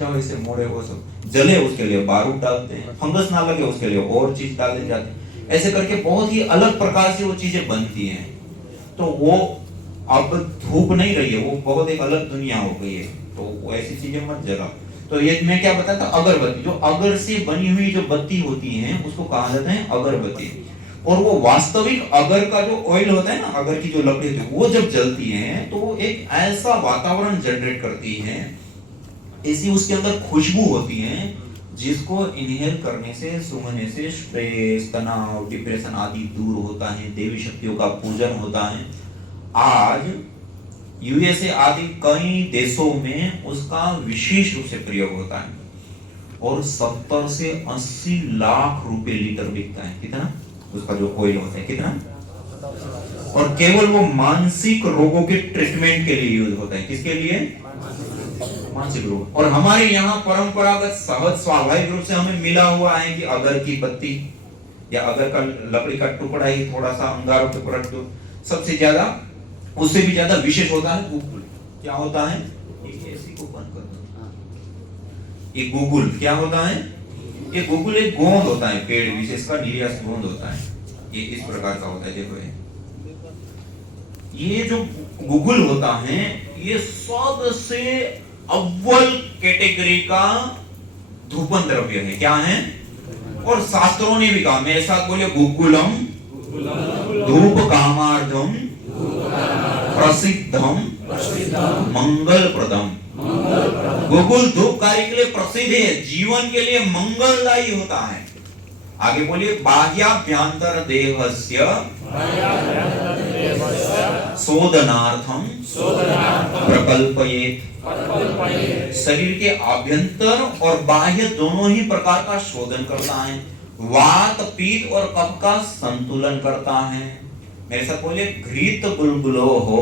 ऐसे मोड़े वो सब जले, उसके लिए बारूद डालते हैं, फंगस ना लगे उसके लिए और चीज डाले जाते हैं। ऐसे करके बहुत ही अलग प्रकार से वो चीजें बनती हैं। तो वो अब धूप नहीं रही है, वो बहुत एक अलग दुनिया हो गई है। तो वो ऐसी चीजें मत जलाओ। तो ये मैं क्या बताया था, अगरबत्ती, जो अगर से बनी हुई जो बत्ती होती है उसको कहा जाता है अगरबत्ती। और वो वास्तविक अगर का जो ऑयल होता है ना, अगर की जो लकड़ी होती है, वो जब जलती है तो वो एक ऐसा वातावरण जनरेट करती है, ऐसी उसके अंदर खुशबू होती है जिसको इनहेल करने से, सूंघने से स्ट्रेस, तनाव, डिप्रेशन आदि दूर होता है, देवी शक्तियों का पूजन होता है। आज यूएसए आदि कई देशों में उसका विशेष रूप से प्रयोग होता है और 70 से 80 लाख रुपए लीटर बिकता है। कितना उसका जो ऑयल होता है, कितना? और केवल वो मानसिक रोगों के ट्रीटमेंट के लिए यूज होता है। किसके लिए? मानसिक रोग। और हमारे यहाँ परंपरागत सहज स्वाभाविक रूप से हमें मिला हुआ है कि अगर की पत्ती या अगर का लकड़ी का टुकड़ा ही थोड़ा सा अंगारों पे पलट दो। सबसे ज्यादा, उससे भी ज्यादा विशेष होता है गुगुल। क्या होता है? एसी को बंद कर दो। ये गुगुल क्या होता है? ये गुगुल एक गोंद होता है, पेड़ विशेष का नीलियास गोंद होता है। ये इस प्रकार का होता है। देखो ये जो गुगुल होता है, ये सबसे अव्वल कैटेगरी का धूपन द्रव्य है। क्या है? और शास्त्रों ने भी कहा, मेरे साथ बोलिए, गुगुलम धूप कामार्थम प्रसिद्धम मंगल प्रदम। गुगुल धूप कार्य के लिए प्रसिद्ध है, जीवन के लिए मंगलदायी होता है। आगे बोलिए, बाह्याभ्यंतर देहस्य शोधनार्थम प्रकल्पयेत। शरीर के आभ्यंतर और बाह्य दोनों ही प्रकार का शोधन करता है। वात, पित्त और कफ का संतुलन करता है। मेरे साथ बोलिए, घृत बुलबुलो हो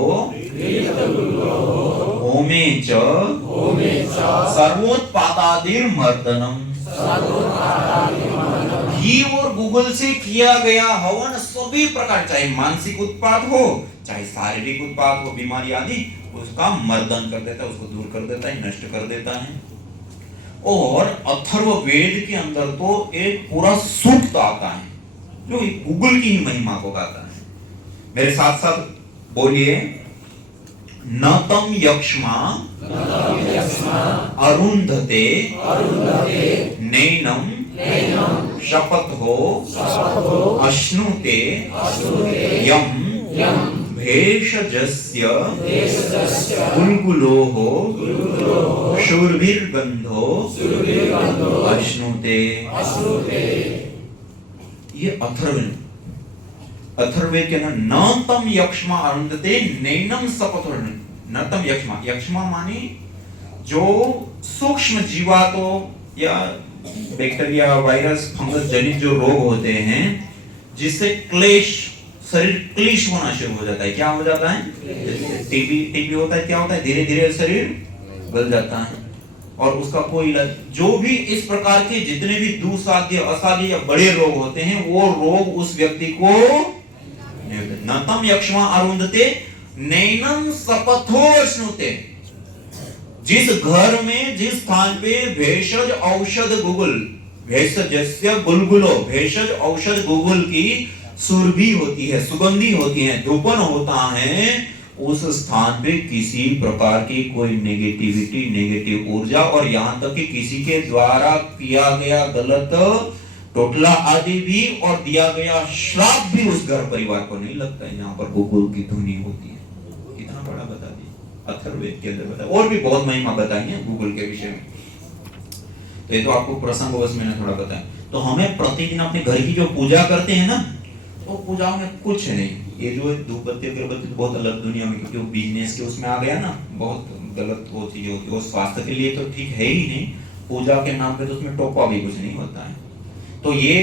होमे च सर्वोत्पादादिर मर्दनम। घी और गुगुल से किया गया हवन सभी प्रकार, चाहे मानसिक उत्पाद हो चाहे शारीरिक उत्पाद हो, बीमारी आदि, उसका मर्दन कर देता है, उसको दूर कर देता है, नष्ट कर देता है। और अथर्ववेद के अंदर तो एक पूरा सूक्त आता है जो गुगुल की ही महिमा को गाता है। मेरे साथ साथ बोलिए, नतम यक्ष्मा अरुंधते नैनम शपथो अश्नुते यम भेषजस्य बुलबुलोः शूर्भिर्गन्धो अश्नुते। ये अथर्ववेद के अंदर नतम यक्ष्मा अरुंधते नैनम शपथो। नतम यक्ष्मा, यक्ष्मा माने जो सूक्ष्म जीवातों या बैक्टीरिया, वायरस, फंगस जनित जो रोग होते हैं जिससे क्लेश, शरीर क्लेश होना शुरू हो जाता है। क्या हो जाता है? टीबी होता है। क्या होता है? धीरे धीरे शरीर गल जाता है और उसका कोई इलाज, जो भी इस प्रकार के जितने भी दुस्साध्य, असाध्य या बड़े रोग होते हैं, वो रोग उस व्यक्ति को नतम यक्ष्मा अरुंधते नैनम शपथो अश्नुते। जिस घर में, जिस स्थान पे भेषज औषध गुगुल, भेषजस्य बुलबुलो, भेषज औषध गुगुल की सुरभि होती है, सुगंधी होती है, धूपन होता है, उस स्थान पे किसी प्रकार की कोई नेगेटिविटी, नेगेटिव ऊर्जा और यहाँ तक कि किसी के द्वारा किया गया गलत टोटला आदि भी और दिया गया श्राप भी उस घर परिवार को नहीं लगता है। यहाँ पर गुगुल की ध्वनि होती है। कितना बड़ा बता दिया अथर्ववेद के अंदर बता, और भी बहुत महिमा बताई है गुगुल के विषय में। तो ये तो आपको प्रसंगवश मैंने थोड़ा बताया। तो हमें प्रतिदिन अपने घर की जो पूजा करते हैं ना, तो पूजा में कुछ नहीं, ये जो धूपबत्ती अगरबत्ती तो बहुत अलग दुनिया में, क्योंकि वो बिजनेस के उसमें आ गया ना, बहुत गलत वो चीजें होती है। वो स्वास्थ्य के लिए तो ठीक है ही नहीं, पूजा के नाम पे तो उसमें टोपा भी कुछ नहीं होता है। तो ये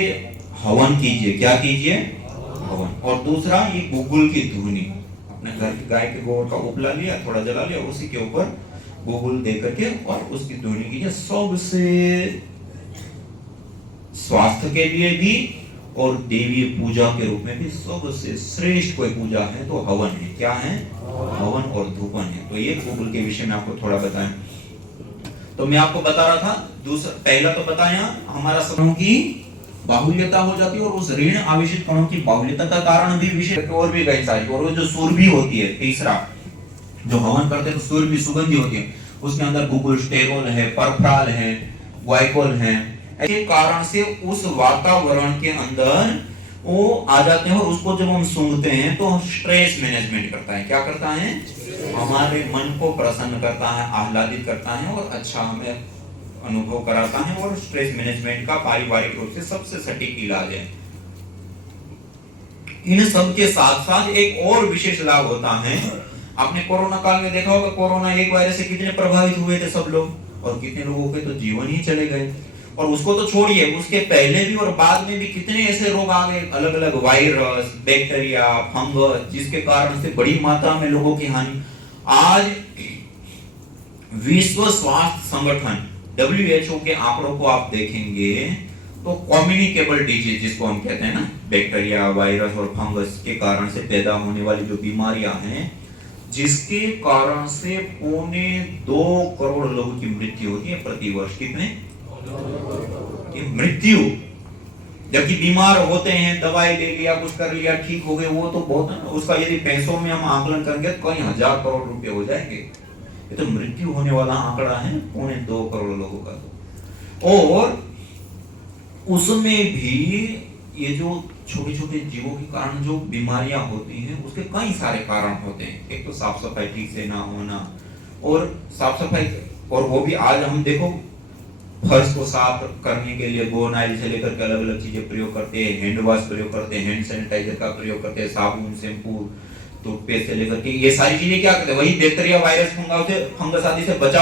हवन कीजिए। क्या कीजिए? हवन। और दूसरा, ये गुगुल की धुनी, अपने घर की गाय के गोबर का उपला लिया, थोड़ा जला लिया, उसी के ऊपर गुगुल दे करके और उसकी धुनी कीजिए। सबसे स्वास्थ्य के लिए भी और देवी पूजा के रूप में भी सबसे श्रेष्ठ कोई पूजा है तो हवन है। क्या है? हवन और धूपन है। तो ये गुगुल के विषय में आपको थोड़ा बताएं। तो मैं आपको बता रहा था, दूसरा पहला तो बताया हमारा कणों की बाहुल्यता हो जाती है, और उस ऋण आवेशित कणों की बाहुल्यता का कारण भी विशेष और भी कई सारी, और वो जो सुरभि होती है, तीसरा जो हवन करते हैं तो सुरभि सुगंधी होती है, उसके अंदर बुबुल्स्टेरोल है, परफ्राल है, ग्लाइकोल है, ऐसे कारण से उस वातावरण के अंदर वो आ जाते हैं, और उसको जब हम सूंघते हैं तो स्ट्रेस मैनेजमेंट करता है। क्या करता है? हमारे मन को प्रसन्न करता है, आह्लादित करता है, और अच्छा हमें अनुभव कराता है, और स्ट्रेस मैनेजमेंट का पारिवारिक रूप से सबसे सटीक इलाज है। इन सब के साथ साथ एक और विशेष लाभ होता है। आपने कोरोना काल में देखा होगा, कोरोना एक वायरस से कितने प्रभावित हुए थे सब लोग, और कितने लोगों के तो जीवन ही चले गए। और उसको तो छोड़िए, उसके पहले भी और बाद में भी कितने ऐसे रोग आ गए, अलग अलग वायरस, बैक्टीरिया, फंगस, जिसके कारण से बड़ी मात्रा में लोगों की हानि। आज विश्व स्वास्थ्य संगठन WHO के आंकड़ों को आप देखेंगे तो कम्युनिकेबल डिजीज, जिसको हम कहते हैं ना, बैक्टीरिया, वायरस और फंगस के कारण से पैदा होने वाली जो बीमारियां हैं, जिसके कारण से 2.25 करोड़ लोगों की मृत्यु होती है प्रति वर्ष। कितने की मृत्यु? जबकि बीमार होते हैं, दवाई ले लिया, कुछ कर लिया, ठीक हो गए, वो तो बहुत है ना, उसका यदि पैसों में हम आकलन करेंगे तो कई हजार करोड़ रुपए हो जाएंगे। ये तो मृत्यु होने वाला आंकड़ा है 2.25 करोड़ लोगों का। और उसमें भी ये जो छोटे छोटे जीवों के कारण जो बीमारियां होती हैं, उसके कई सारे कारण होते हैं। एक तो साफ सफाई ठीक से ना होना, और साफ सफाई, और वो भी आज हम देखो फर्श को साफ करने के लिए बोनाइल से लेकर के अलग अलग चीजें प्रयोग करते हैं, हैंड वॉश प्रयोग करते हैं, हैंड सैनिटाइजर का प्रयोग करते हैं, साबुन, शैम्पू, टूथपेस्ट से लेकर के ये सारी चीजें क्या करते हैं, वही बैक्टीरिया, वायरस, फंगस आदि से बचाव